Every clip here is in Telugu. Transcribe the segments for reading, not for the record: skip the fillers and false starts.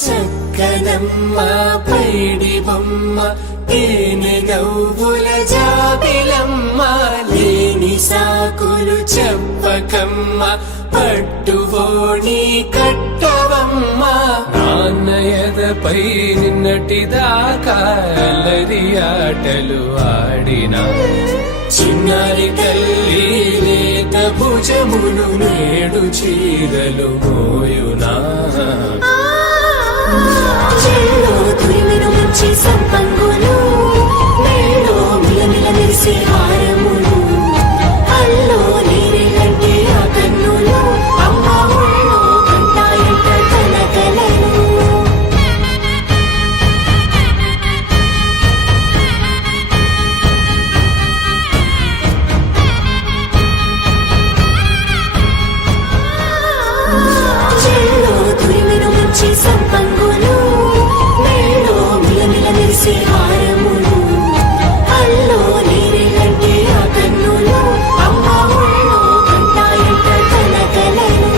చక్కనమ్మ పైడి బొమ్మ తేనె నవ్వుల జాబిలమ్మ లేని సాకులు చెప్పకమ్మ పట్టువోణి కట్టవమ్మ నాన్నయదపై నిన్నటిదాకా అల్లరి ఆటలు ఆడినా చిన్నారి తల్లి లేత భుజములు నేడు చీరలు మోయునా మంచి సంపంగులు మేలో మిలమిల మెరిసే హారములు అల్లో నీరెలంటే ఆ కన్నులు అమ్మ ఒళ్ళో కంటాయంట కలకలలు చెల్లో తురిమిను మంచి సంపంగులు హారములు అల్లో నీరెలంటే ఆ కన్నులు అమ్మ ఒళ్ళో కంటాయంట కలకలలు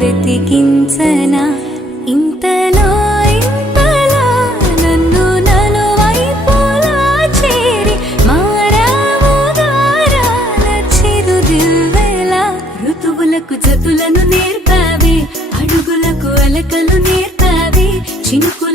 వెతికించనా ఇంతలో ఇంతలా నన్ను నలువైపులా చేరి మారావు గారాల చిరుదివ్వెలా ఋతువులకు జతులను నేర్పావే అడుగులకు అలకలు నేర్పావే చినుకు